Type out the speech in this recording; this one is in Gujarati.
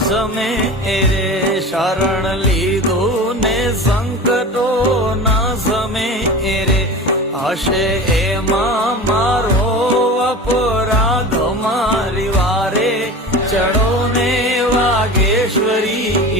સમે રે શરણ લીધું ને સંકટો ના સમે રે હશે એમાં મારો અપરાધ મારી વારે ચડો ને વાગેશ્વરી